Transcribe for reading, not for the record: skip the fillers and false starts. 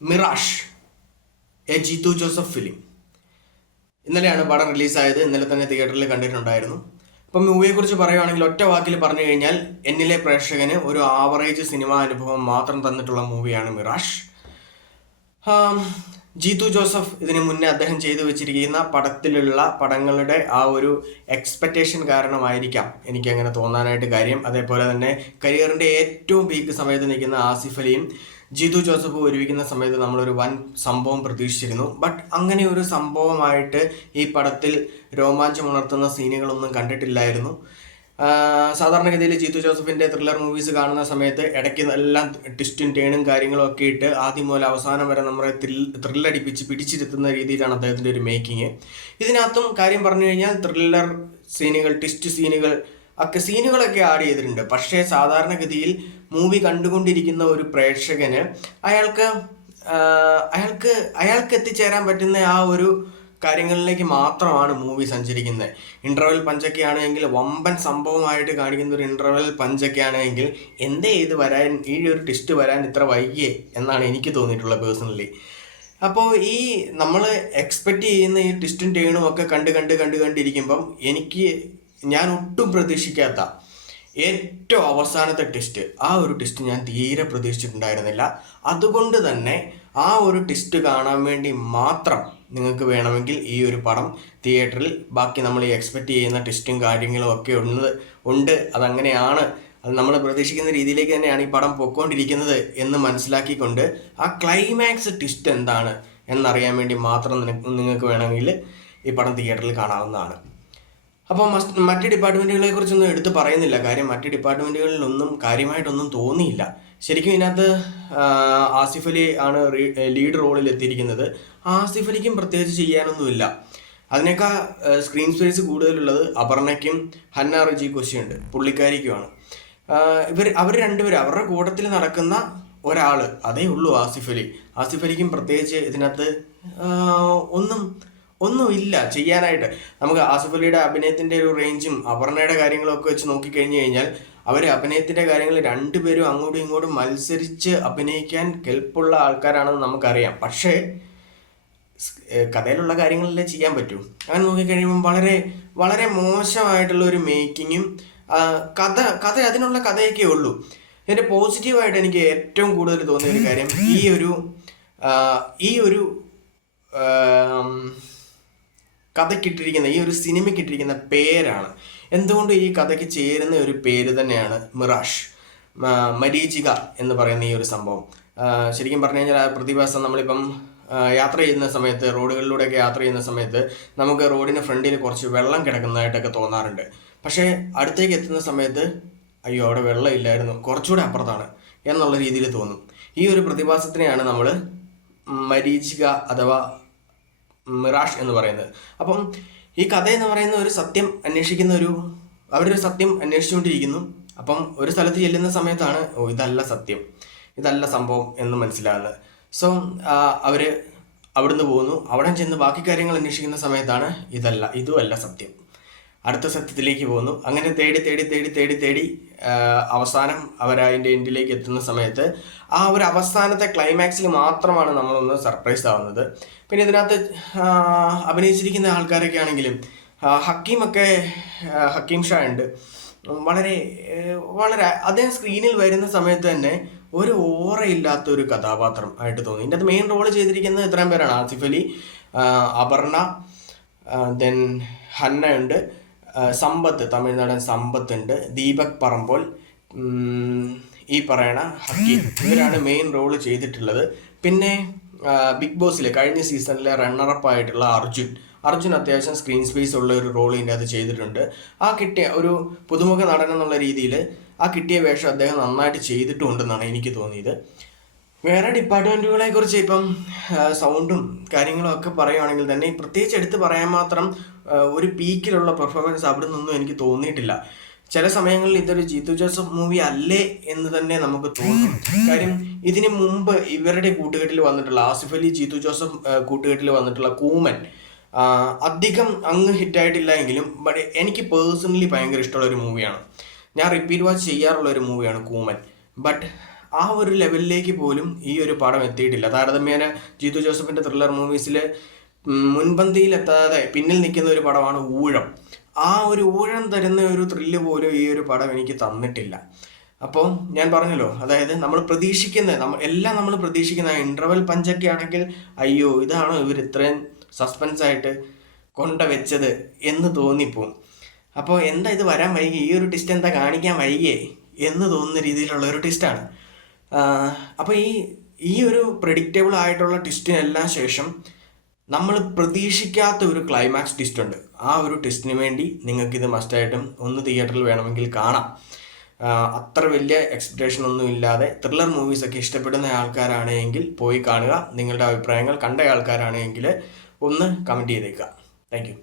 Mirage, A Jeethu Joseph film. ഇന്നലെയാണ് പടം റിലീസായത്. ഇന്നലെ തന്നെ തിയേറ്ററിൽ കണ്ടിട്ടുണ്ടായിരുന്നു. അപ്പം മൂവിയെക്കുറിച്ച് പറയുകയാണെങ്കിൽ ഒറ്റ വാക്കിൽ പറഞ്ഞു കഴിഞ്ഞാൽ എന്നിലെ പ്രേക്ഷകന് ഒരു ആവറേജ് സിനിമാ അനുഭവം മാത്രം തന്നിട്ടുള്ള മൂവിയാണ് മിറാഷ്. ജീത്തു ജോസഫ് ഇതിനു മുന്നേ അദ്ദേഹം ചെയ്തു വെച്ചിരിക്കുന്ന പടങ്ങളുടെ ആ ഒരു എക്സ്പെക്റ്റേഷൻ കാരണമായിരിക്കാം എനിക്ക് അങ്ങനെ തോന്നാനായിട്ട് കാര്യം. അതേപോലെ തന്നെ കരിയറിൻ്റെ ഏറ്റവും പീക്ക് സമയത്ത് നിൽക്കുന്ന ആസിഫ് അലിയും ജീത്തു ജോസഫ് ഒരുവിക്കുന്ന സമയത്ത് നമ്മളൊരു വൻ സംഭവം പ്രതീക്ഷിച്ചിരുന്നു. ബട്ട് അങ്ങനെ ഒരു സംഭവമായിട്ട് ഈ പടത്തിൽ രോമാഞ്ചമുണർത്തുന്ന സീനുകളൊന്നും കണ്ടിട്ടില്ലായിരുന്നു. സാധാരണഗതിയിൽ ജീത്തു ജോസഫിൻ്റെ ത്രില്ലർ മൂവീസ് കാണുന്ന സമയത്ത് ഇടയ്ക്ക് എല്ലാം ട്വിസ്റ്റും ടേണും കാര്യങ്ങളും ഒക്കെ ഇട്ട് ആദ്യം മുതൽ അവസാനം വരെ നമ്മളെ ത്രില്ലടിപ്പിച്ച് പിടിച്ചിരുത്തുന്ന രീതിയിലാണ് അദ്ദേഹത്തിൻ്റെ ഒരു മേക്കിങ്. ഇതിനകത്തും കാര്യം പറഞ്ഞു കഴിഞ്ഞാൽ ത്രില്ലർ സീനുകൾ, ട്വിസ്റ്റ് സീനുകളൊക്കെ ആഡ് ചെയ്തിട്ടുണ്ട്. പക്ഷേ സാധാരണഗതിയിൽ മൂവി കണ്ടുകൊണ്ടിരിക്കുന്ന ഒരു പ്രേക്ഷകന് അയാൾക്ക് എത്തിച്ചേരാൻ പറ്റുന്ന ആ ഒരു കാര്യങ്ങളിലേക്ക് മാത്രമാണ് മൂവി സഞ്ചരിക്കുന്നത്. ഇൻ്റർവെൽ പഞ്ചൊക്കെ ആണെങ്കിൽ വമ്പൻ സംഭവമായിട്ട് കാണിക്കുന്ന ഒരു ഇൻ്റർവെൽ പഞ്ചൊക്കെ ആണെങ്കിൽ എന്തേ ഇത് വരാൻ, ഈ ഒരു ട്വിസ്റ്റ് വരാൻ ഇത്ര വൈകിയേ എന്നാണ് എനിക്ക് തോന്നിയിട്ടുള്ളത് പേഴ്സണലി. അപ്പോൾ ഈ നമ്മൾ എക്സ്പെക്റ്റ് ചെയ്യുന്ന ഈ ട്വിസ്റ്റും ടേണും ഒക്കെ കണ്ടിരിക്കുമ്പം ഞാൻ ഒട്ടും പ്രതീക്ഷിക്കാത്ത ഏറ്റവും അവസാനത്തെ ട്വിസ്റ്റ്, ആ ഒരു ട്വിസ്റ്റ് ഞാൻ തീരെ പ്രതീക്ഷിച്ചിട്ടുണ്ടായിരുന്നില്ല. അതുകൊണ്ട് തന്നെ ആ ഒരു ട്വിസ്റ്റ് കാണാൻ വേണ്ടി മാത്രം നിങ്ങൾക്ക് വേണമെങ്കിൽ ഈ ഒരു പടം തിയേറ്ററിൽ, ബാക്കി നമ്മൾ ഈ എക്സ്പെക്റ്റ് ചെയ്യുന്ന ട്വിസ്റ്റും കാര്യങ്ങളും ഒക്കെ ഉണ്ട് അതങ്ങനെയാണ്, അത് നമ്മൾ പ്രതീക്ഷിക്കുന്ന രീതിയിലേക്ക് തന്നെയാണ് ഈ പടം പൊയ്ക്കൊണ്ടിരിക്കുന്നത് എന്ന് മനസ്സിലാക്കിക്കൊണ്ട് ആ ക്ലൈമാക്സ് ട്വിസ്റ്റ് എന്താണ് എന്നറിയാൻ വേണ്ടി മാത്രം നിങ്ങൾക്ക് വേണമെങ്കിൽ ഈ പടം തിയേറ്ററിൽ കാണാവുന്നതാണ്. അപ്പോൾ മറ്റ് ഡിപ്പാർട്ട്മെൻറ്റുകളെ കുറിച്ചൊന്നും എടുത്ത് പറയുന്നില്ല. കാര്യം മറ്റ് ഡിപ്പാർട്ട്മെൻറ്റുകളിലൊന്നും കാര്യമായിട്ടൊന്നും തോന്നിയില്ല. ശരിക്കും ഇതിനകത്ത് ആസിഫ് അലി ആണ് ലീഡ് റോളിൽ എത്തിയിരിക്കുന്നത്. ആസിഫ് അലിക്കും പ്രത്യേകിച്ച് ചെയ്യാനൊന്നുമില്ല. അതിനേക്കാൾ സ്ക്രീൻ സ്പേസ് കൂടുതലുള്ളത് അപർണയ്ക്കും ഹന്ന റജി കൊശിയുണ്ട്, പുള്ളിക്കാരിക്കുമാണ്. അവർ രണ്ടുപേരും അവരുടെ കൂട്ടത്തിൽ നടക്കുന്ന ഒരാൾ അതേ ഉള്ളൂ ആസിഫ് അലി. ആസിഫ് അലിക്കും പ്രത്യേകിച്ച് ഇതിനകത്ത് ഒന്നുമില്ല ചെയ്യാനായിട്ട്. നമുക്ക് ആസിഫ് അലിയുടെ അഭിനയത്തിൻ്റെ ഒരു റേഞ്ചും അപർണയുടെ കാര്യങ്ങളൊക്കെ വെച്ച് നോക്കിക്കഴിഞ്ഞ് കഴിഞ്ഞാൽ അവർ അഭിനയത്തിൻ്റെ കാര്യങ്ങൾ രണ്ടുപേരും അങ്ങോട്ടും ഇങ്ങോട്ടും മത്സരിച്ച് അഭിനയിക്കാൻ കെൽപ്പുള്ള ആൾക്കാരാണെന്ന് നമുക്കറിയാം. പക്ഷേ കഥയിലുള്ള കാര്യങ്ങളല്ലേ ചെയ്യാൻ പറ്റൂ. അങ്ങനെ നോക്കിക്കഴിയുമ്പം വളരെ വളരെ മോശമായിട്ടുള്ള ഒരു മേക്കിങ്ങും കഥ അതിനുള്ള കഥയൊക്കെ ഉള്ളൂ. ഇതിൻ്റെ പോസിറ്റീവായിട്ട് എനിക്ക് ഏറ്റവും കൂടുതൽ തോന്നിയ ഒരു കാര്യം ഈ ഒരു കഥയ്ക്കിട്ടിരിക്കുന്ന, ഈ ഒരു സിനിമയ്ക്കിട്ടിരിക്കുന്ന പേരാണ്. എന്തുകൊണ്ട് ഈ കഥയ്ക്ക് ചേരുന്ന ഒരു പേര് തന്നെയാണ് മിറാഷ്, മരീചിക എന്ന് പറയുന്ന ഈ ഒരു സംഭവം. ശരിക്കും പറഞ്ഞു കഴിഞ്ഞാൽ ആ പ്രതിഭാസം നമ്മളിപ്പം യാത്ര ചെയ്യുന്ന സമയത്ത്, റോഡുകളിലൂടെയൊക്കെ യാത്ര ചെയ്യുന്ന സമയത്ത് നമുക്ക് റോഡിന് ഫ്രണ്ടിൽ കുറച്ച് വെള്ളം കിടക്കുന്നതായിട്ടൊക്കെ തോന്നാറുണ്ട്. പക്ഷേ അടുത്തേക്ക് എത്തുന്ന സമയത്ത് അയ്യോ അവിടെ വെള്ളം ഇല്ലായിരുന്നു, കുറച്ചുകൂടെ അപ്പുറത്താണ് എന്നുള്ള രീതിയിൽ തോന്നും. ഈ ഒരു പ്രതിഭാസത്തിനെയാണ് നമ്മൾ മരീചിക അഥവാ മിറാഷ് എന്ന് പറയുന്നത്. അപ്പം ഈ കഥ എന്ന് പറയുന്ന ഒരു സത്യം അവരൊരു സത്യം അന്വേഷിച്ചുകൊണ്ടിരിക്കുന്നു. അപ്പം ഒരു സ്ഥലത്ത് ചെല്ലുന്ന സമയത്താണ് ഇതല്ല സത്യം, ഇതല്ല സംഭവം എന്ന് മനസ്സിലാകുന്നത്. സോ അവർ അവിടുന്ന് പോകുന്നു. അവിടെ ചെന്ന് ബാക്കി കാര്യങ്ങൾ അന്വേഷിക്കുന്ന സമയത്താണ് ഇതുമല്ല സത്യം, അടുത്ത സത്യത്തിലേക്ക് പോകുന്നു. അങ്ങനെ തേടി അവസാനം അവരതിൻ്റെ എൻഡിലേക്ക് എത്തുന്ന സമയത്ത് ആ ഒരു അവസാനത്തെ ക്ലൈമാക്സിൽ മാത്രമാണ് നമ്മളൊന്ന് സർപ്രൈസ് ആവുന്നത്. പിന്നെ ഇതിനകത്ത് അഭിനയിച്ചിരിക്കുന്ന ആൾക്കാരൊക്കെ ആണെങ്കിലും ഹക്കീം ഷാ ഉണ്ട്. വളരെ വളരെ അദ്ദേഹം സ്ക്രീനിൽ വരുന്ന സമയത്ത് തന്നെ ഒരു ഓറയില്ലാത്ത ഒരു കഥാപാത്രം ആയിട്ട് തോന്നി. ഇതിൻ്റെ അത് മെയിൻ റോൾ ചെയ്തിരിക്കുന്നത് ഇത്രയും പേരാണ്: ആസിഫ് അലി, അപർണ, ദെൻ ഹന്ന ഉണ്ട്, സമ്പത്ത്, തമിഴ്നാടൻ സമ്പത്ത് ഉണ്ട്, ദീപക് പറമ്പോൾ, ഈ പറയണ ഹക്കീം, ഇവരാണ് മെയിൻ റോള് ചെയ്തിട്ടുള്ളത്. പിന്നെ ബിഗ് ബോസിലെ കഴിഞ്ഞ സീസണിലെ റണ്ണറപ്പ് ആയിട്ടുള്ള അർജുൻ അത്യാവശ്യം സ്ക്രീൻ സ്പേസ് ഉള്ള ഒരു റോൾ ഇതിൻ്റെ അത് ചെയ്തിട്ടുണ്ട്. ആ കിട്ടിയ ഒരു പുതുമുഖ നടൻ എന്നുള്ള രീതിയിൽ ആ കിട്ടിയ വേഷം അദ്ദേഹം നന്നായിട്ട് ചെയ്തിട്ടുണ്ടെന്നാണ് എനിക്ക് തോന്നിയത്. വേറെ ഡിപ്പാർട്ട്മെൻറ്റുകളെ കുറിച്ച് ഇപ്പം സൗണ്ടും കാര്യങ്ങളും ഒക്കെ പറയുകയാണെങ്കിൽ തന്നെ പ്രത്യേകിച്ച് എടുത്ത് പറയാൻ മാത്രം ഒരു പീക്കിലുള്ള പെർഫോമൻസ് അവിടെ നിന്നൊന്നും എനിക്ക് തോന്നിയിട്ടില്ല. ചില സമയങ്ങളിൽ ഇതൊരു ജീത്തു ജോസഫ് മൂവി അല്ലേ എന്ന് തന്നെ നമുക്ക് തോന്നും. കാര്യം ഇതിന് മുമ്പ് ഇവരുടെ കൂട്ടുകെട്ടിൽ വന്നിട്ടുള്ള ആസിഫ് അലി ജീത്തു ജോസഫ് കൂട്ടുകെട്ടിൽ വന്നിട്ടുള്ള കൂമൻ അധികം അങ്ങ് ഹിറ്റായിട്ടില്ല എങ്കിലും ബട്ട് എനിക്ക് പേഴ്സണലി ഭയങ്കര ഇഷ്ടമുള്ള ഒരു മൂവിയാണ്. ഞാൻ റിപ്പീറ്റ് വാച്ച് ചെയ്യാറുള്ള ഒരു മൂവിയാണ് കൂമൻ. ബട്ട് ആ ഒരു ലെവലിലേക്ക് പോലും ഈ ഒരു പടം എത്തിയിട്ടില്ല. താരതമ്യേന ജീതു ജോസഫിൻ്റെ ത്രില്ലർ മൂവീസിൽ മുൻപന്തിയിലെത്താതെ പിന്നിൽ നിൽക്കുന്ന ഒരു പടമാണ് ഊഴം. ആ ഒരു ഊഴം തരുന്ന ഒരു ത്രില്ല് പോലും ഈ ഒരു പടം എനിക്ക് തന്നിട്ടില്ല. അപ്പോൾ ഞാൻ പറഞ്ഞല്ലോ, അതായത് നമ്മൾ എല്ലാം നമ്മൾ പ്രതീക്ഷിക്കുന്ന ഇൻ്റർവെൽ പഞ്ചൊക്കെ ആണെങ്കിൽ അയ്യോ ഇതാണോ ഇവർ ഇത്രയും സസ്പെൻസ് ആയിട്ട് കൊണ്ടുവച്ചത് എന്ന് തോന്നിപ്പോവും. അപ്പോൾ എന്താ ഇത് വരാൻ വൈകി, ഈ ഒരു ട്വിസ്റ്റ് എന്താ കാണിക്കാൻ വൈകിയേ എന്ന് തോന്നുന്ന രീതിയിലുള്ള ഒരു ട്വിസ്റ്റാണ്. അപ്പോൾ ഈ ഒരു പ്രെഡിക്റ്റബിൾ ആയിട്ടുള്ള ട്വിസ്റ്റിനെല്ലാം ശേഷം നമ്മൾ പ്രതീക്ഷിക്കാത്ത ഒരു ക്ലൈമാക്സ് ട്വിസ്റ്റ് ഉണ്ട്. ആ ഒരു ട്വിസ്റ്റിന് വേണ്ടി നിങ്ങൾക്കിത് മസ്റ്റായിട്ടും ഒന്ന് തിയേറ്ററിൽ വേണമെങ്കിൽ കാണാം. അത്ര വലിയ എക്സ്പെക്ടേഷൻ ഒന്നും ഇല്ലാതെ ത്രില്ലർ മൂവീസൊക്കെ ഇഷ്ടപ്പെടുന്ന ആൾക്കാരാണെങ്കിൽ പോയി കാണുക. നിങ്ങളുടെ അഭിപ്രായങ്ങൾ കണ്ട ആൾക്കാരാണെങ്കിൽ ഒന്ന് കമൻറ്റ് ചെയ്തേക്കുക. Thank you.